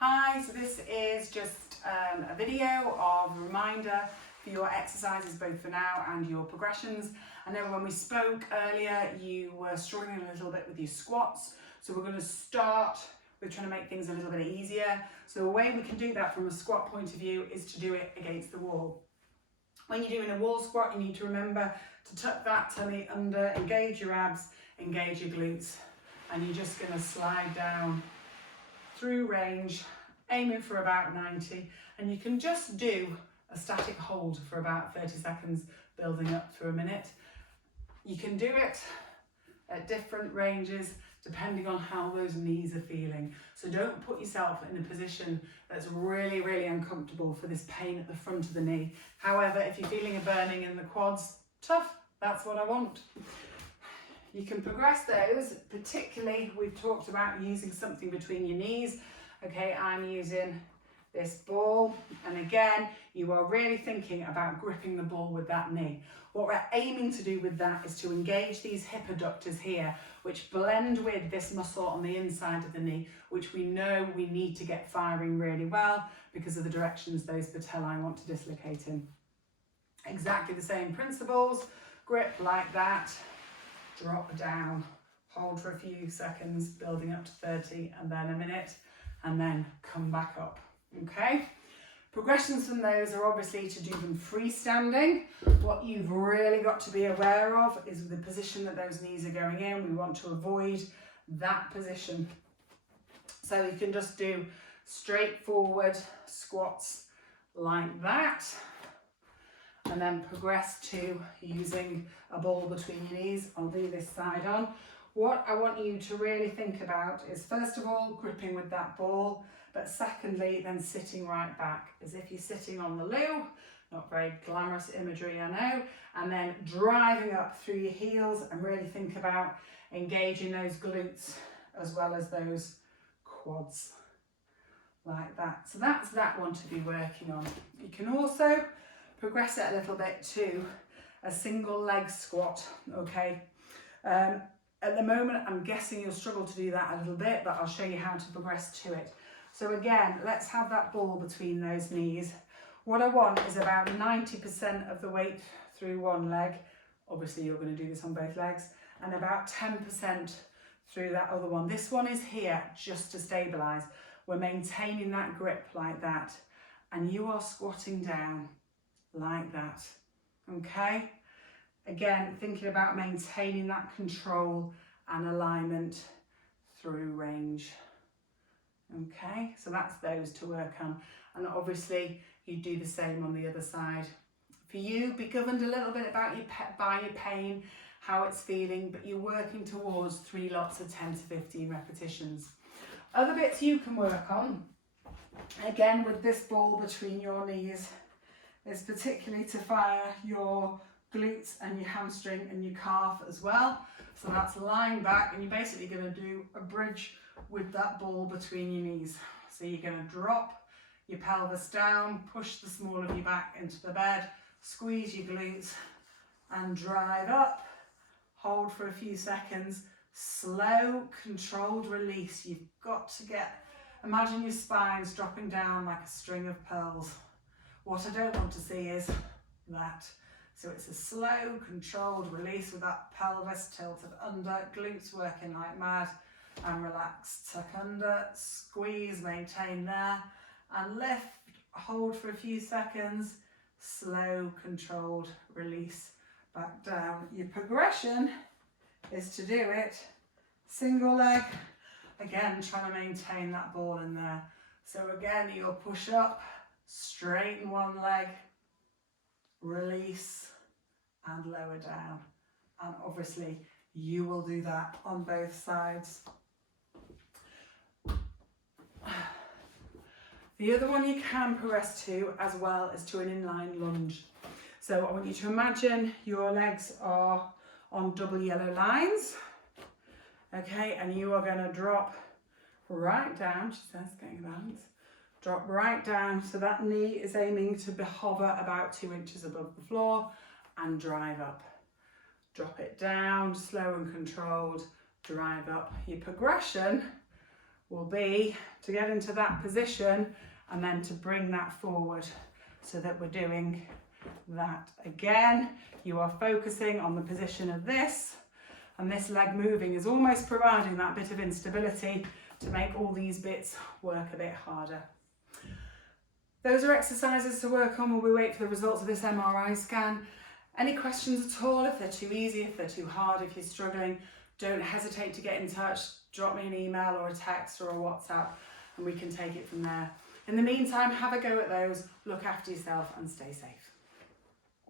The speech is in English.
Hi, so this is just a video of a reminder for your exercises both for now and your progressions. I know when we spoke earlier you were struggling a little bit with your squats, so we're going to start with trying to make things a little bit easier. So a way we can do that from a squat point of view is to do it against the wall. When you're doing a wall squat, you need to remember to tuck that tummy under, engage your abs, engage your glutes, and you're just going to slide down through range, aiming for about 90, and you can just do a static hold for about 30 seconds, building up through a minute. You can do it at different ranges depending on how those knees are feeling. So don't put yourself in a position that's really, really uncomfortable for this pain at the front of the knee. However, if you're feeling a burning in the quads, tough, that's what I want. You can progress those, particularly we've talked about using something between your knees. Okay, I'm using this ball, and again, you are really thinking about gripping the ball with that knee. What we're aiming to do with that is to engage these hip adductors here, which blend with this muscle on the inside of the knee, which we know we need to get firing really well because of the directions those patelli want to dislocate in. Exactly the same principles, grip like that, drop down, hold for a few seconds, building up to 30 and then a minute, and then come back up, okay? Progressions from those are obviously to do them freestanding. What you've really got to be aware of is the position that those knees are going in. We want to avoid that position. So you can just do straightforward squats like that, and then progress to using a ball between your knees. I'll do this side on. What I want you to really think about is, first of all, gripping with that ball, but secondly, then sitting right back, as if you're sitting on the loo. Not very glamorous imagery, I know. And then driving up through your heels, and really think about engaging those glutes as well as those quads, like that. So that's that one to be working on. You can also progress it a little bit to a single leg squat, okay? At the moment, I'm guessing you'll struggle to do that a little bit, but I'll show you how to progress to it. So again, let's have that ball between those knees. What I want is about 90% of the weight through one leg. Obviously, you're going to do this on both legs, and about 10% through that other one. This one is here just to stabilize. We're maintaining that grip like that, and you are squatting down like that, okay? Again, thinking about maintaining that control and alignment through range. Okay, so that's those to work on. And obviously you do the same on the other side. For you, be governed a little bit about by your pain, how it's feeling, but you're working towards 3 lots of 10 to 15 repetitions. Other bits you can work on, again with this ball between your knees, is particularly to fire your glutes and your hamstring and your calf as well. So that's lying back, and you're basically going to do a bridge with that ball between your knees. So you're going to drop your pelvis down, push the small of your back into the bed, squeeze your glutes and drive up, hold for a few seconds, slow controlled release. You've got to imagine your spine's dropping down like a string of pearls. What I don't want to see is that. So it's a slow, controlled release with that pelvis tilted under, glutes working like mad, and relax. Tuck under, squeeze, maintain there, and lift, hold for a few seconds, slow, controlled release back down. Your progression is to do it single leg, again trying to maintain that ball in there. So again, you'll push up, straighten one leg, release and lower down, and obviously you will do that on both sides. The other one you can progress to as well is to an inline lunge. So I want you to imagine your legs are on double yellow lines, okay, and you are going to drop right down, she says, getting a balance. Drop right down, so that knee is aiming to hover about 2 inches above the floor, and drive up. Drop it down, slow and controlled, drive up. Your progression will be to get into that position and then to bring that forward, so that we're doing that again. You are focusing on the position of this, and this leg moving is almost providing that bit of instability to make all these bits work a bit harder. Those are exercises to work on while we wait for the results of this MRI scan. Any questions at all? If they're too easy, if they're too hard, if you're struggling, don't hesitate to get in touch. Drop me an email or a text or a WhatsApp, and we can take it from there. In the meantime, have a go at those, look after yourself and stay safe.